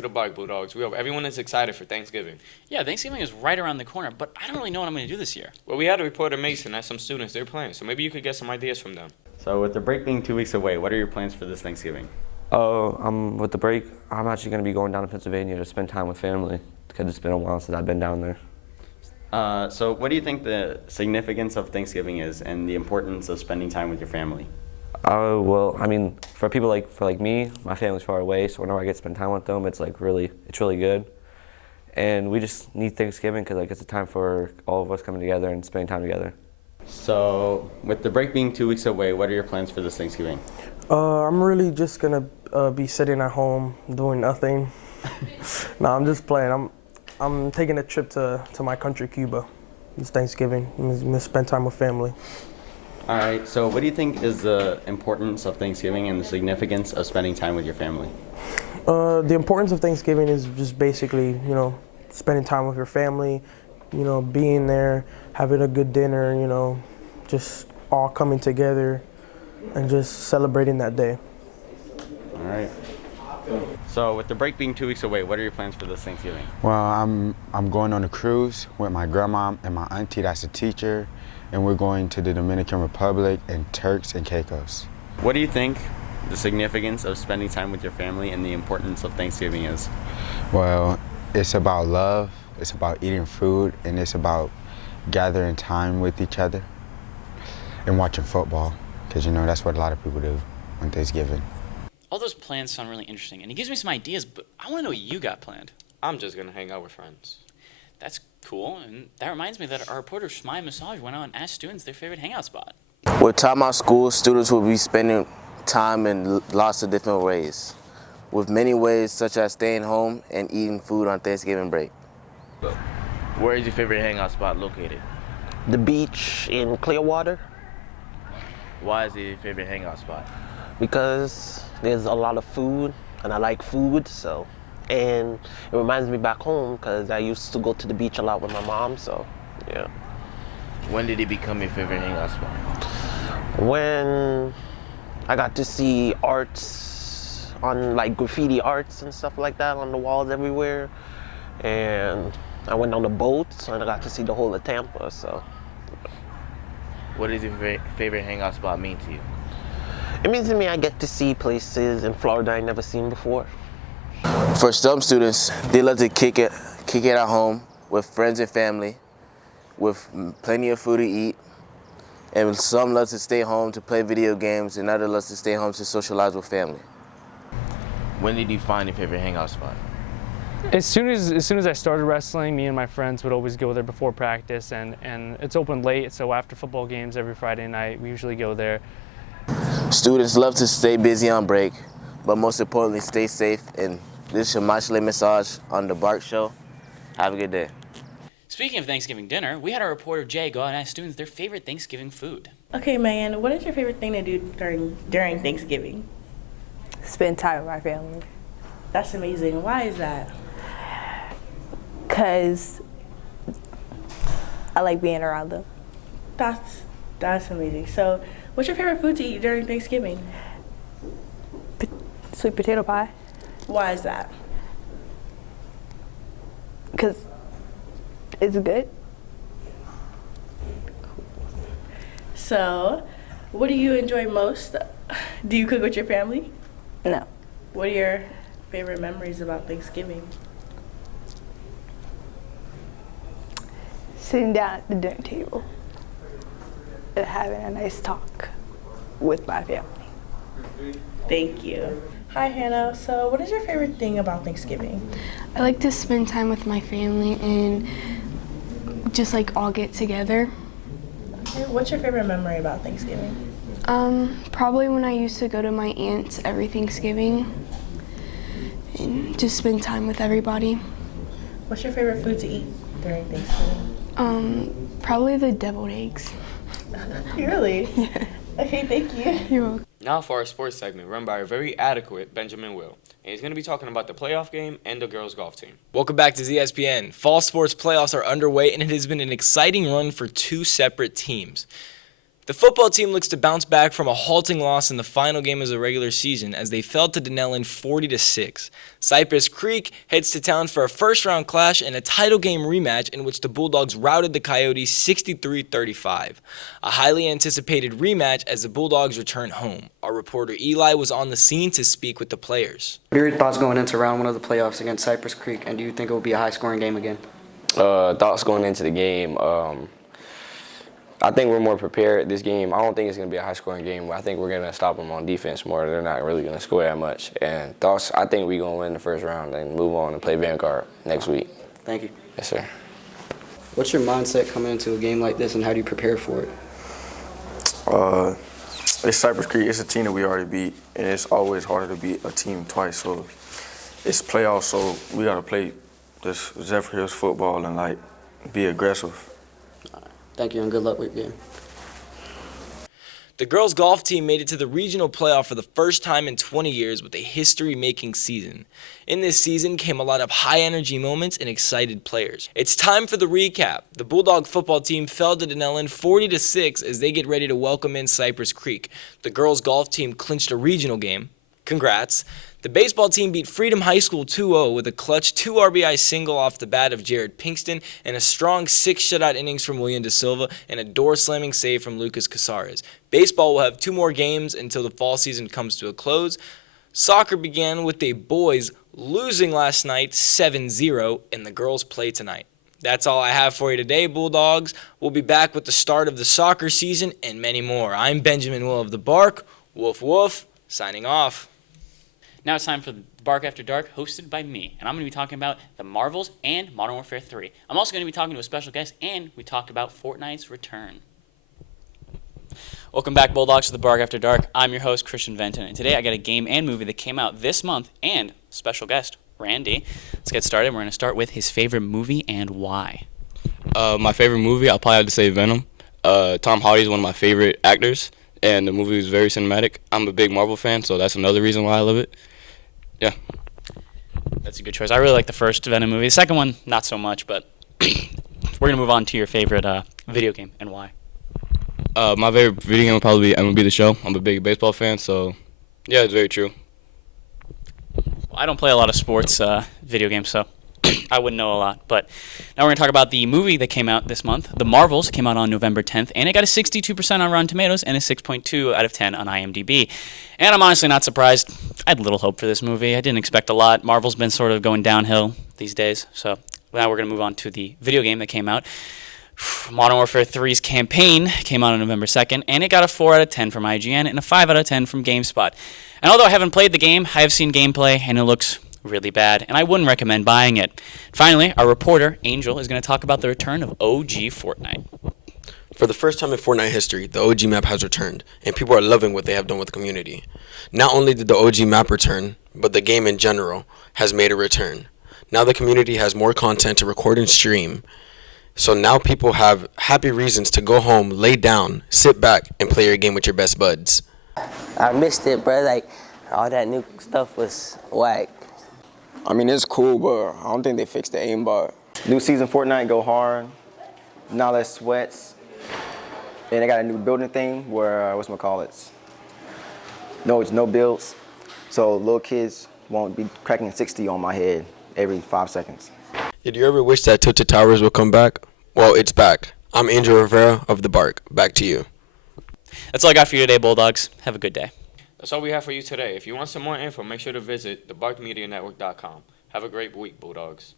to the bike, Bulldogs. We hope everyone is excited for Thanksgiving. Yeah, Thanksgiving is right around the corner, but I don't really know what I'm going to do this year. Well, we had a reporter, Mason, at some students they're playing, so maybe you could get some ideas from them. So with the break being 2 weeks away, what are your plans for this Thanksgiving? With the break, I'm actually going to be going down to Pennsylvania to spend time with family because it's been a while since I've been down there. So what do you think the significance of Thanksgiving is and the importance of spending time with your family? Well, I mean, for people like me, my family's far away, so whenever I get to spend time with them, it's really good. And we just need Thanksgiving because it's a time for all of us coming together and spending time together. So with the break being 2 weeks away, what are your plans for this Thanksgiving? I'm really just gonna be sitting at home doing nothing. No, I'm just playing. I'm taking a trip to my country, Cuba. It's Thanksgiving. I'm gonna spend time with family. All right, so what do you think is the importance of Thanksgiving and the significance of spending time with your family? The importance of Thanksgiving is just basically, spending time with your family, being there, having a good dinner, just all coming together and just celebrating that day. All right. So with the break being 2 weeks away, what are your plans for this Thanksgiving? Well, I'm going on a cruise with my grandma and my auntie that's a teacher, and we're going to the Dominican Republic and Turks and Caicos. What do you think the significance of spending time with your family and the importance of Thanksgiving is? Well, it's about love, it's about eating food, and it's about gathering time with each other and watching football, because that's what a lot of people do on Thanksgiving. All those plans sound really interesting, and it gives me some ideas, but I want to know what you got planned. I'm just going to hang out with friends. That's cool, and that reminds me that our reporter Shmai Massage went out and asked students their favorite hangout spot. With Time Out School, students will be spending time in lots of different ways, with many ways such as staying home and eating food on Thanksgiving break. Where is your favorite hangout spot located? The beach in Clearwater. Why is it your favorite hangout spot? Because there's a lot of food and I like food, and it reminds me back home because I used to go to the beach a lot with my mom, so yeah. When did it become your favorite hangout spot? When I got to see arts on graffiti arts and stuff like that on the walls everywhere, and I went on the boat and I got to see the whole of Tampa, so. What does your favorite hangout spot mean to you? It means to me I get to see places in Florida I never seen before. For some students, they love to kick it at home with friends and family, with plenty of food to eat. And some love to stay home to play video games, and others love to stay home to socialize with family. When did you find your favorite hangout spot? As soon as I started wrestling, me and my friends would always go there before practice, and it's open late, so after football games every Friday night, we usually go there. Students love to stay busy on break, but most importantly, stay safe. And this is Shmai Massage on The Bark Show. Have a good day. Speaking of Thanksgiving dinner, we had our reporter Jay go out and ask students their favorite Thanksgiving food. Okay, Megan, what is your favorite thing to do during Thanksgiving? Spend time with my family. That's amazing. Why is that? Because I like being around them. That's amazing. So, what's your favorite food to eat during Thanksgiving? Sweet potato pie. Why is that? Because it's good. So, what do you enjoy most? Do you cook with your family? No. What are your favorite memories about Thanksgiving? Sitting down at the dinner table and having a nice talk with my family. Thank you. Hi, Hannah. So, what is your favorite thing about Thanksgiving? I like to spend time with my family and just all get together. Okay, what's your favorite memory about Thanksgiving? Probably when I used to go to my aunt's every Thanksgiving and just spend time with everybody. What's your favorite food to eat during Thanksgiving? Probably the deviled eggs. Really? Yeah. Okay, thank you. You're welcome. Now for our sports segment run by our very adequate Benjamin Will. And he's going to be talking about the playoff game and the girls' golf team. Welcome back to ZSPN. Fall sports playoffs are underway, and it has been an exciting run for two separate teams. The football team looks to bounce back from a halting loss in the final game of the regular season as they fell to Denellen 40-6. Cypress Creek heads to town for a first-round clash and a title game rematch in which the Bulldogs routed the Coyotes 63-35. A highly anticipated rematch as the Bulldogs return home. Our reporter Eli was on the scene to speak with the players. What are your thoughts going into round one of the playoffs against Cypress Creek, and do you think it will be a high-scoring game again? Thoughts going into the game. I think we're more prepared this game. I don't think it's going to be a high-scoring game. I think we're going to stop them on defense more. They're not really going to score that much. And thoughts, I think we're going to win the first round and move on and play Vanguard next week. Thank you. Yes, sir. What's your mindset coming into a game like this, and how do you prepare for it? It's Cypress Creek. It's a team that we already beat, and it's always harder to beat a team twice. So it's playoffs, so we got to play this Zephyr Hills football and, be aggressive. Thank you, and good luck with your game. The girls' golf team made it to the regional playoff for the first time in 20 years with a history-making season. In this season came a lot of high-energy moments and excited players. It's time for the recap. The Bulldog football team fell to Denellen 40-6 as they get ready to welcome in Cypress Creek. The girls' golf team clinched a regional game. Congrats. The baseball team beat Freedom High School 2-0 with a clutch 2 RBI single off the bat of Jared Pinkston and a strong 6 shutout innings from William De Silva and a door-slamming save from Lucas Casares. Baseball will have 2 more games until the fall season comes to a close. Soccer began with the boys losing last night 7-0, and the girls play tonight. That's all I have for you today, Bulldogs. We'll be back with the start of the soccer season and many more. I'm Benjamin Will of the Bark. Woof woof, signing off. Now it's time for Bark After Dark, hosted by me, and I'm going to be talking about the Marvels and Modern Warfare 3. I'm also going to be talking to a special guest, and we talk about Fortnite's return. Welcome back, Bulldogs, to the Bark After Dark. I'm your host, Christian Venton, and today I got a game and movie that came out this month, and special guest, Randy. Let's get started. We're going to start with his favorite movie and why. My favorite movie, I'll probably have to say Venom. Tom Hardy is one of my favorite actors, and the movie was very cinematic. I'm a big Marvel fan, so that's another reason why I love it. Yeah. That's a good choice. I really like the first Venom movie. The second one, not so much, but we're going to move on to your favorite video game and why. My favorite video game would probably be MLB The Show. I'm a big baseball fan, so yeah, it's very true. Well, I don't play a lot of sports video games, so I wouldn't know a lot. But now we're going to talk about the movie that came out this month. The Marvels came out on November 10th, and it got a 62% on Rotten Tomatoes and a 6.2 out of 10 on IMDb. And I'm honestly not surprised. I had little hope for this movie. I didn't expect a lot. Marvel's been sort of going downhill these days. So now we're going to move on to the video game that came out. Modern Warfare 3's campaign came out on November 2nd, and it got a 4 out of 10 from IGN and a 5 out of 10 from GameSpot. And although I haven't played the game, I have seen gameplay, and it looks really bad, and I wouldn't recommend buying it. Finally, our reporter, Angel, is going to talk about the return of OG Fortnite. For the first time in Fortnite history, the OG map has returned, and people are loving what they have done with the community. Not only did the OG map return, but the game in general has made a return. Now the community has more content to record and stream, so now people have happy reasons to go home, lay down, sit back, and play your game with your best buds. I missed it, bro. All that new stuff was whack. I mean, it's cool, but I don't think they fixed the aimbot. New season Fortnite go hard. Now less sweats. And they got a new building thing where, No, it's no builds. So little kids won't be cracking 60 on my head every 5 seconds. Did you ever wish that Tilted Towers would come back? Well, it's back. I'm Angel Rivera of The Bark. Back to you. That's all I got for you today, Bulldogs. Have a good day. That's all we have for you today. If you want some more info, make sure to visit thebarkmedianetwork.com. Have a great week, Bulldogs.